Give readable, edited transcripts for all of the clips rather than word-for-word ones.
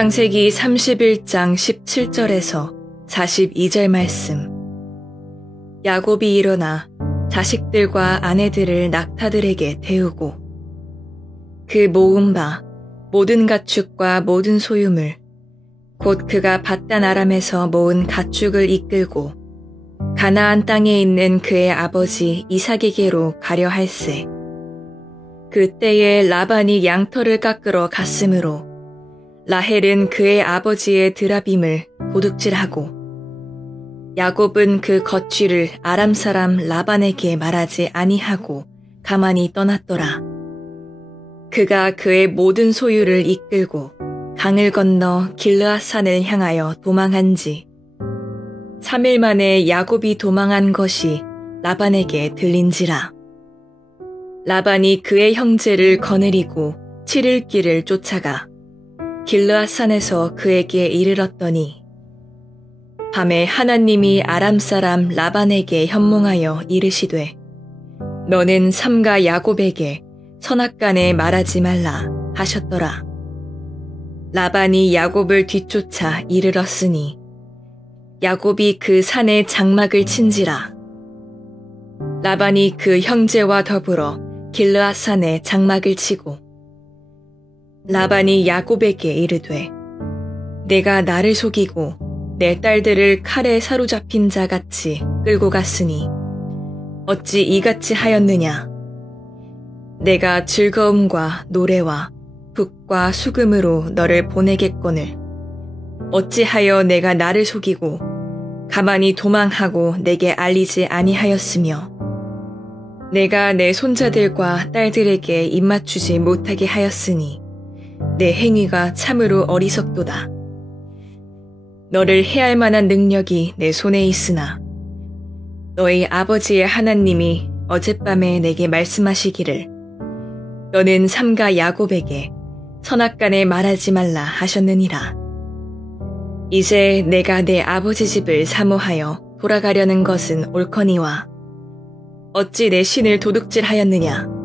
창세기 31장 17절에서 42절 말씀. 야곱이 일어나 자식들과 아내들을 낙타들에게 태우고 그 모은 바 모든 가축과 모든 소유물 곧 그가 밧단 아람에서 모은 가축을 이끌고 가나안 땅에 있는 그의 아버지 이삭에게로 가려 할세. 그때에 라반이 양털을 깎으러 갔으므로 라헬은 그의 아버지의 드라빔을 도둑질하고 야곱은 그 거취를 아람 사람 라반에게 말하지 아니하고 가만히 떠났더라. 그가 그의 모든 소유를 이끌고 강을 건너 길르앗산을 향하여 도망한지 3일 만에 야곱이 도망한 것이 라반에게 들린지라. 라반이 그의 형제를 거느리고 7일 길을 쫓아가 길르앗산에서 그에게 이르렀더니 밤에 하나님이 아람 사람 라반에게 현몽하여 이르시되 너는 삼가 야곱에게 선악간에 말하지 말라 하셨더라. 라반이 야곱을 뒤쫓아 이르렀으니 야곱이 그 산에 장막을 친지라. 라반이 그 형제와 더불어 길르앗산에 장막을 치고 라반이 야곱에게 이르되 내가 나를 속이고 내 딸들을 칼에 사로잡힌 자 같이 끌고 갔으니 어찌 이같이 하였느냐. 내가 즐거움과 노래와 북과 수금으로 너를 보내겠거늘 어찌하여 내가 나를 속이고 가만히 도망하고 내게 알리지 아니하였으며 내가 내 손자들과 딸들에게 입맞추지 못하게 하였으니 내 행위가 참으로 어리석도다. 너를 해할 만한 능력이 내 손에 있으나 너희 아버지의 하나님이 어젯밤에 내게 말씀하시기를 너는 삼가 야곱에게 선악간에 말하지 말라 하셨느니라. 이제 내가 내 아버지 집을 사모하여 돌아가려는 것은 옳거니와 어찌 내 신을 도둑질하였느냐.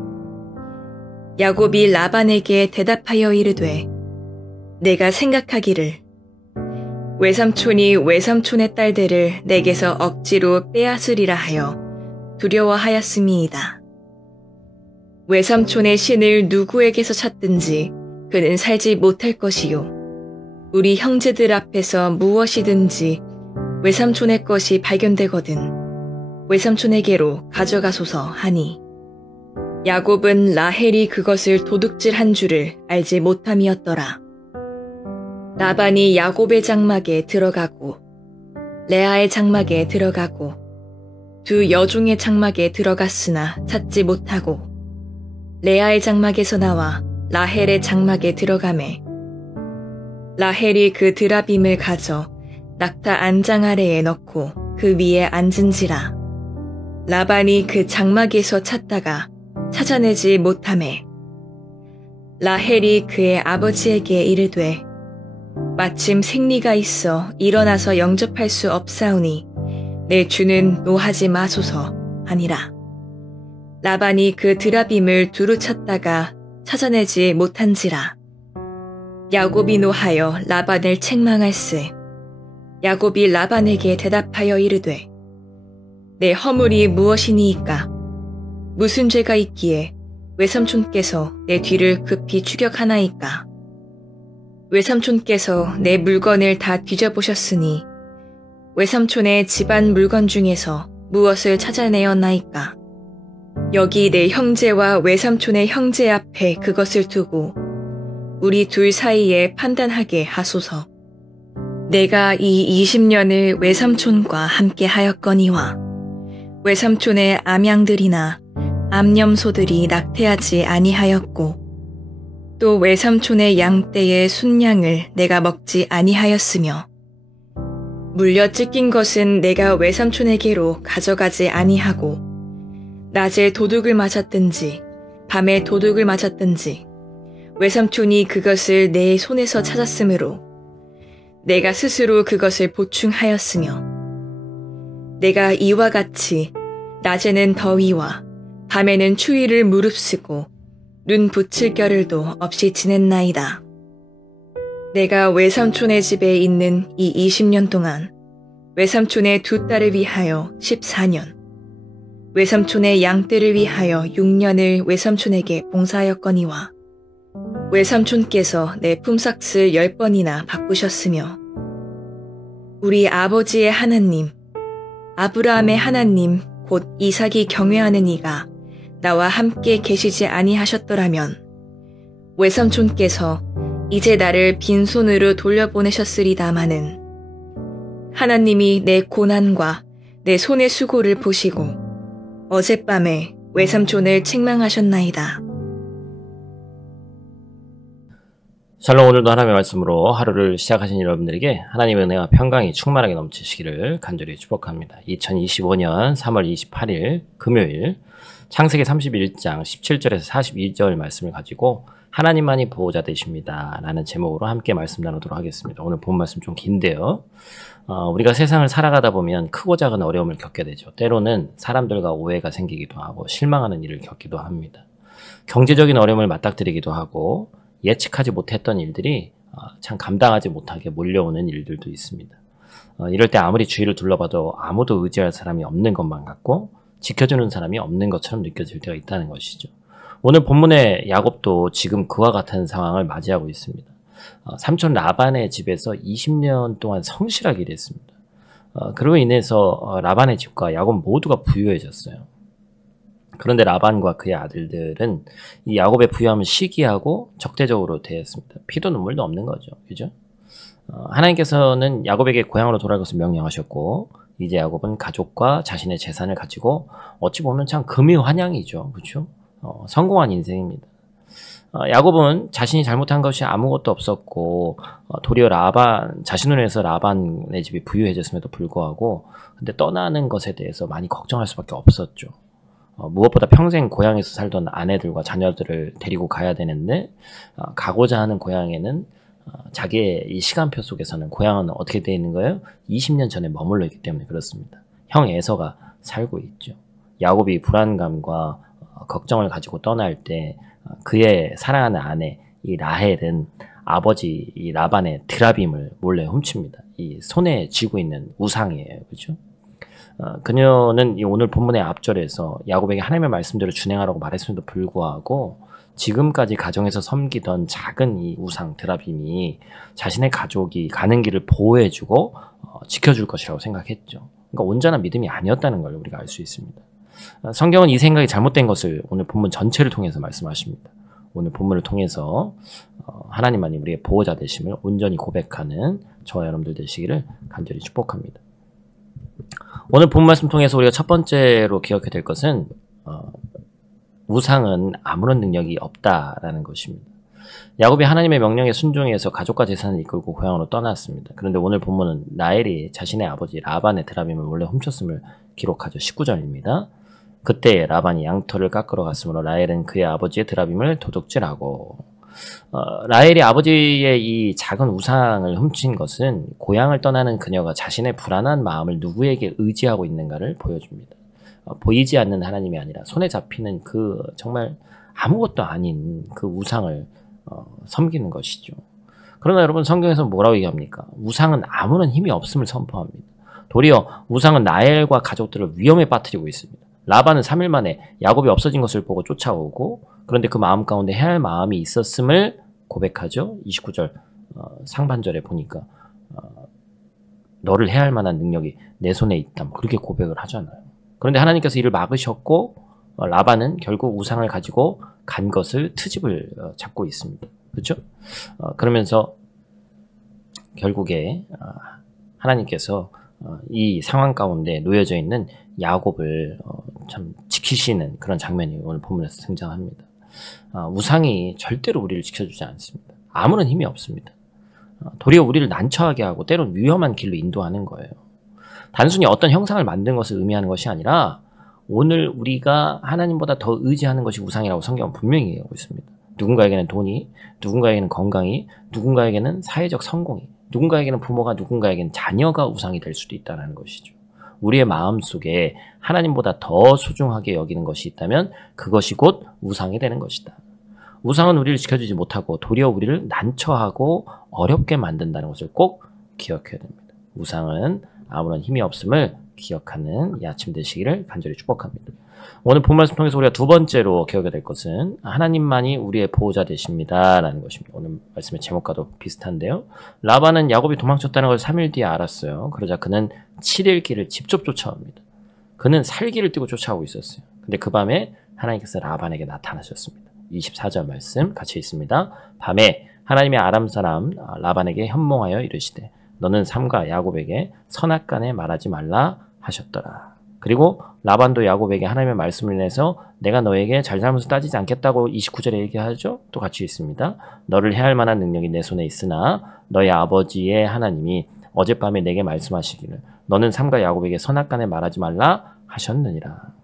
야곱이 라반에게 대답하여 이르되 내가 생각하기를 외삼촌이 외삼촌의 딸들을 내게서 억지로 빼앗으리라 하여 두려워하였음이이다. 외삼촌의 신을 누구에게서 찾든지 그는 살지 못할 것이요 우리 형제들 앞에서 무엇이든지 외삼촌의 것이 발견되거든 외삼촌에게로 가져가소서 하니 야곱은 라헬이 그것을 도둑질한 줄을 알지 못함이었더라. 라반이 야곱의 장막에 들어가고 레아의 장막에 들어가고 두 여종의 장막에 들어갔으나 찾지 못하고 레아의 장막에서 나와 라헬의 장막에 들어가매 라헬이 그 드라빔을 가져 낙타 안장 아래에 넣고 그 위에 앉은지라. 라반이 그 장막에서 찾다가 찾아내지 못하매 라헬이 그의 아버지에게 이르되 마침 생리가 있어 일어나서 영접할 수 없사오니 내 주는 노하지 마소서 하니라. 라반이 그 드라빔을 두루 찾다가 찾아내지 못한지라. 야곱이 노하여 라반을 책망할세. 야곱이 라반에게 대답하여 이르되 내 허물이 무엇이니이까. 무슨 죄가 있기에 외삼촌께서 내 뒤를 급히 추격하나이까. 외삼촌께서 내 물건을 다 뒤져보셨으니 외삼촌의 집안 물건 중에서 무엇을 찾아내었나이까. 여기 내 형제와 외삼촌의 형제 앞에 그것을 두고 우리 둘 사이에 판단하게 하소서. 내가 이 20년을 외삼촌과 함께 하였거니와 외삼촌의 암양들이나 암염소들이 낙태하지 아니하였고 또 외삼촌의 양떼의 순양을 내가 먹지 아니하였으며 물려 찢긴 것은 내가 외삼촌에게로 가져가지 아니하고 낮에 도둑을 맞았든지 밤에 도둑을 맞았든지 외삼촌이 그것을 내 손에서 찾았으므로 내가 스스로 그것을 보충하였으며 내가 이와 같이 낮에는 더위와 밤에는 추위를 무릅쓰고 눈 붙일 겨를도 없이 지냈나이다. 내가 외삼촌의 집에 있는 이 20년 동안 외삼촌의 두 딸을 위하여 14년, 외삼촌의 양떼를 위하여 6년을 외삼촌에게 봉사하였거니와 외삼촌께서 내 품삯을 10번이나 바꾸셨으며 우리 아버지의 하나님, 아브라함의 하나님 곧 이삭이 경외하는 이가 나와 함께 계시지 아니하셨더라면 외삼촌께서 이제 나를 빈손으로 돌려보내셨으리다마는 하나님이 내 고난과 내 손의 수고를 보시고 어젯밤에 외삼촌을 책망하셨나이다. 샬롬. 오늘도 하나님의 말씀으로 하루를 시작하신 여러분들에게 하나님의 은혜와 평강이 충만하게 넘치시기를 간절히 축복합니다. 2025년 3월 28일 금요일 창세기 31장 17절에서 42절 말씀을 가지고 하나님만이 보호자 되십니다 라는 제목으로 함께 말씀 나누도록 하겠습니다. 오늘 본 말씀 좀 긴데요. 우리가 세상을 살아가다 보면 크고 작은 어려움을 겪게 되죠. 때로는 사람들과 오해가 생기기도 하고 실망하는 일을 겪기도 합니다. 경제적인 어려움을 맞닥뜨리기도 하고 예측하지 못했던 일들이 참 감당하지 못하게 몰려오는 일들도 있습니다. 이럴 때 아무리 주위를 둘러봐도 아무도 의지할 사람이 없는 것만 같고 지켜주는 사람이 없는 것처럼 느껴질 때가 있다는 것이죠. 오늘 본문의 야곱도 지금 그와 같은 상황을 맞이하고 있습니다. 삼촌 라반의 집에서 20년 동안 성실하게 일했습니다. 그로 인해서 라반의 집과 야곱 모두가 부유해졌어요. 그런데 라반과 그의 아들들은 이 야곱의 부유함을 시기하고 적대적으로 대했습니다. 피도 눈물도 없는 거죠. 그죠? 하나님께서는 야곱에게 고향으로 돌아갈 것을 명령하셨고 이제 야곱은 가족과 자신의 재산을 가지고 어찌 보면 참 금이환영이죠. 그렇죠? 성공한 인생입니다. 야곱은 자신이 잘못한 것이 아무것도 없었고 도리어 자신으로 해서 라반의 집이 부유해졌음에도 불구하고 근데 떠나는 것에 대해서 많이 걱정할 수밖에 없었죠. 무엇보다 평생 고향에서 살던 아내들과 자녀들을 데리고 가야 되는데 가고자 하는 고향에는 자기의 이 시간표 속에서는 고향은 어떻게 되어 있는 거예요? 20년 전에 머물러 있기 때문에 그렇습니다. 형 에서가 살고 있죠. 야곱이 불안감과 걱정을 가지고 떠날 때 그의 사랑하는 아내 이 라헬은 아버지 이 라반의 드라빔을 몰래 훔칩니다. 이 손에 쥐고 있는 우상이에요. 그렇죠? 그녀는 이 오늘 본문의 앞절에서 야곱에게 하나님의 말씀대로 준행하라고 말했음에도 불구하고 지금까지 가정에서 섬기던 작은 이 우상 드라빔이 자신의 가족이 가는 길을 보호해주고 지켜줄 것이라고 생각했죠. 그러니까 온전한 믿음이 아니었다는 걸 우리가 알 수 있습니다. 성경은 이 생각이 잘못된 것을 오늘 본문 전체를 통해서 말씀하십니다. 오늘 본문을 통해서 하나님만이 우리의 보호자 되심을 온전히 고백하는 저와 여러분들 되시기를 간절히 축복합니다. 오늘 본 말씀 통해서 우리가 첫 번째로 기억해야 될 것은 우상은 아무런 능력이 없다라는 것입니다. 야곱이 하나님의 명령에 순종해서 가족과 재산을 이끌고 고향으로 떠났습니다. 그런데 오늘 본문은 라헬이 자신의 아버지 라반의 드라빔을 몰래 훔쳤음을 기록하죠. 19절입니다. 그때 라반이 양털을 깎으러 갔으므로 라헬은 그의 아버지의 드라빔을 도둑질하고 라헬이 아버지의 이 작은 우상을 훔친 것은 고향을 떠나는 그녀가 자신의 불안한 마음을 누구에게 의지하고 있는가를 보여줍니다. 보이지 않는 하나님이 아니라 손에 잡히는 그 정말 아무것도 아닌 그 우상을 섬기는 것이죠. 그러나 여러분 성경에서 뭐라고 얘기합니까? 우상은 아무런 힘이 없음을 선포합니다. 도리어 우상은 라헬과 가족들을 위험에 빠뜨리고 있습니다. 라반은 3일 만에 야곱이 없어진 것을 보고 쫓아오고 그런데 그 마음 가운데 해야 할 마음이 있었음을 고백하죠. 29절 상반절에 보니까 너를 해야 할 만한 능력이 내 손에 있다. 그렇게 고백을 하잖아요. 그런데 하나님께서 이를 막으셨고 라반은 결국 우상을 가지고 간 것을 트집을 잡고 있습니다. 그렇죠? 그러면서 결국에 하나님께서 이 상황 가운데 놓여져 있는 야곱을 참 지키시는 그런 장면이 오늘 본문에서 등장합니다. 우상이 절대로 우리를 지켜주지 않습니다. 아무런 힘이 없습니다. 도리어 우리를 난처하게 하고 때론 위험한 길로 인도하는 거예요. 단순히 어떤 형상을 만든 것을 의미하는 것이 아니라 오늘 우리가 하나님보다 더 의지하는 것이 우상이라고 성경은 분명히 얘기하고 있습니다. 누군가에게는 돈이, 누군가에게는 건강이, 누군가에게는 사회적 성공이, 누군가에게는 부모가, 누군가에게는 자녀가 우상이 될 수도 있다는 것이죠. 우리의 마음속에 하나님보다 더 소중하게 여기는 것이 있다면 그것이 곧 우상이 되는 것이다. 우상은 우리를 지켜주지 못하고 도리어 우리를 난처하고 어렵게 만든다는 것을 꼭 기억해야 됩니다. 우상은 아무런 힘이 없음을 기억하는 이 아침 되시기를 간절히 축복합니다. 오늘 본 말씀 통해서 우리가 두 번째로 기억해야 될 것은 하나님만이 우리의 보호자 되십니다 라는 것입니다. 오늘 말씀의 제목과도 비슷한데요. 라반은 야곱이 도망쳤다는 걸 3일 뒤에 알았어요. 그러자 그는 7일 길을 직접 쫓아옵니다. 그는 살기를 띠고 쫓아오고 있었어요. 근데 그 밤에 하나님께서 라반에게 나타나셨습니다. 24절 말씀 같이 있습니다. 밤에 하나님의 아람 사람 라반에게 현몽하여 이르시되 너는 삼가 야곱에게 선악간에 말하지 말라 하셨더라. 그리고 라반도 야곱에게 하나님의 말씀을 인해서 내가 너에게 잘잘못을 따지지 않겠다고 29절에 얘기하죠. 또 같이 있습니다. 너를 해할 만한 능력이 내 손에 있으나 너의 아버지의 하나님이 어젯밤에 내게 말씀하시기를 너는 삼가 야곱에게 선악간에 말하지 말라 하셨느니라.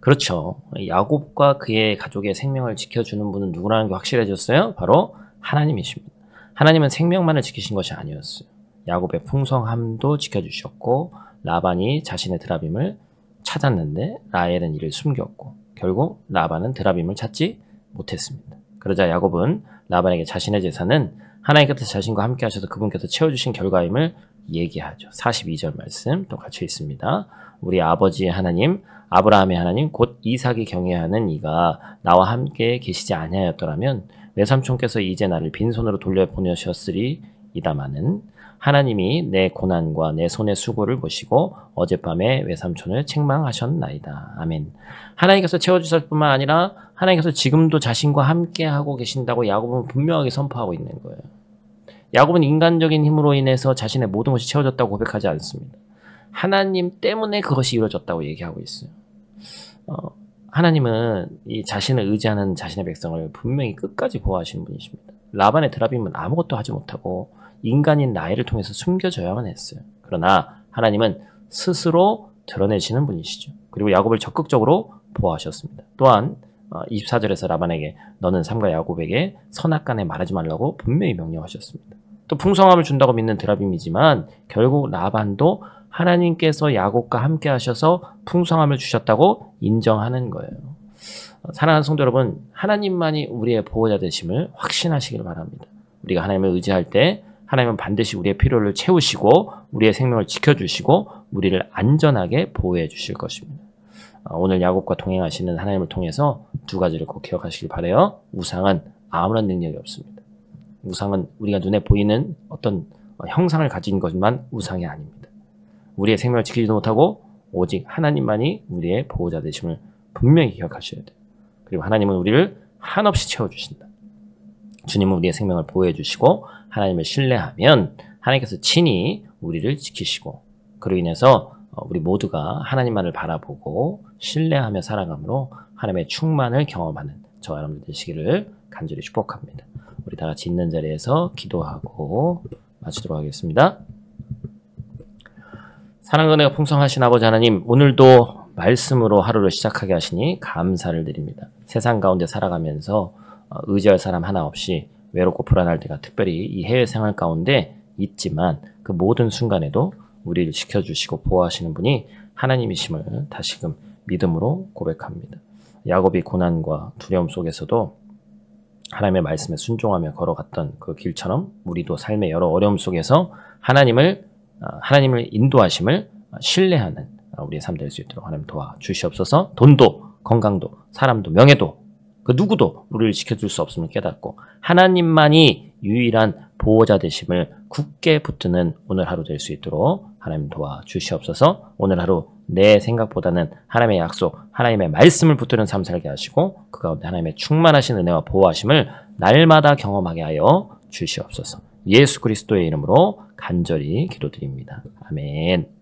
그렇죠. 야곱과 그의 가족의 생명을 지켜주는 분은 누구라는 게 확실해졌어요? 바로 하나님이십니다. 하나님은 생명만을 지키신 것이 아니었어요. 야곱의 풍성함도 지켜주셨고 라반이 자신의 드라빔을 찾았는데 라헬은 이를 숨겼고 결국 라반은 드라빔을 찾지 못했습니다. 그러자 야곱은 라반에게 자신의 재산은 하나님께서 자신과 함께 하셔서 그분께서 채워주신 결과임을 얘기하죠. 42절 말씀 또 같이 있습니다. 우리 아버지의 하나님 아브라함의 하나님 곧 이삭이 경외하는 이가 나와 함께 계시지 아니하였더라면 외삼촌께서 이제 나를 빈손으로 돌려보내셨으리이다마는 하나님이 내 고난과 내 손의 수고를 보시고 어젯밤에 외삼촌을 책망하셨나이다. 아멘. 하나님께서 채워주실 뿐만 아니라 하나님께서 지금도 자신과 함께 하고 계신다고 야곱은 분명하게 선포하고 있는 거예요. 야곱은 인간적인 힘으로 인해서 자신의 모든 것이 채워졌다고 고백하지 않습니다. 하나님 때문에 그것이 이루어졌다고 얘기하고 있어요. 하나님은 이 자신을 의지하는 자신의 백성을 분명히 끝까지 보호하시는 분이십니다. 라반의 드라빔은 아무것도 하지 못하고 인간인 라헬을 통해서 숨겨져야만 했어요. 그러나 하나님은 스스로 드러내시는 분이시죠. 그리고 야곱을 적극적으로 보호하셨습니다. 또한 24절에서 라반에게 너는 삼가 야곱에게 선악간에 말하지 말라고 분명히 명령하셨습니다. 또 풍성함을 준다고 믿는 드라빔이지만 결국 라반도 하나님께서 야곱과 함께 하셔서 풍성함을 주셨다고 인정하는 거예요. 사랑하는 성도 여러분, 하나님만이 우리의 보호자 되심을 확신하시길 바랍니다. 우리가 하나님을 의지할 때 하나님은 반드시 우리의 필요를 채우시고 우리의 생명을 지켜주시고 우리를 안전하게 보호해 주실 것입니다. 오늘 야곱과 동행하시는 하나님을 통해서 두 가지를 꼭 기억하시길 바라요. 우상은 아무런 능력이 없습니다. 우상은 우리가 눈에 보이는 어떤 형상을 가진 것만 우상이 아닙니다. 우리의 생명을 지키지도 못하고 오직 하나님만이 우리의 보호자 되심을 분명히 기억하셔야 돼요. 그리고 하나님은 우리를 한없이 채워주신다. 주님은 우리의 생명을 보호해 주시고 하나님을 신뢰하면 하나님께서 친히 우리를 지키시고 그로 인해서 우리 모두가 하나님만을 바라보고 신뢰하며 살아감으로 하나님의 충만을 경험하는 저와 여러분들 되시기를 간절히 축복합니다. 우리 다 같이 있는 자리에서 기도하고 마치도록 하겠습니다. 사랑과 은혜가 풍성하신 아버지 하나님, 오늘도 말씀으로 하루를 시작하게 하시니 감사를 드립니다. 세상 가운데 살아가면서 의지할 사람 하나 없이 외롭고 불안할 때가 특별히 이 해외 생활 가운데 있지만 그 모든 순간에도 우리를 지켜주시고 보호하시는 분이 하나님이심을 다시금 믿음으로 고백합니다. 야곱이 고난과 두려움 속에서도 하나님의 말씀에 순종하며 걸어갔던 그 길처럼 우리도 삶의 여러 어려움 속에서 하나님을 인도하심을 신뢰하는 우리의 삶 될 수 있도록 하나님 도와주시옵소서. 돈도 건강도 사람도 명예도 그 누구도 우리를 지켜줄 수 없음을 깨닫고 하나님만이 유일한 보호자 되심을 굳게 붙드는 오늘 하루 될 수 있도록 하나님 도와주시옵소서. 오늘 하루 내 생각보다는 하나님의 약속, 하나님의 말씀을 붙드는 삶 살게 하시고 그 가운데 하나님의 충만하신 은혜와 보호하심을 날마다 경험하게 하여 주시옵소서. 예수 그리스도의 이름으로 간절히 기도드립니다. 아멘.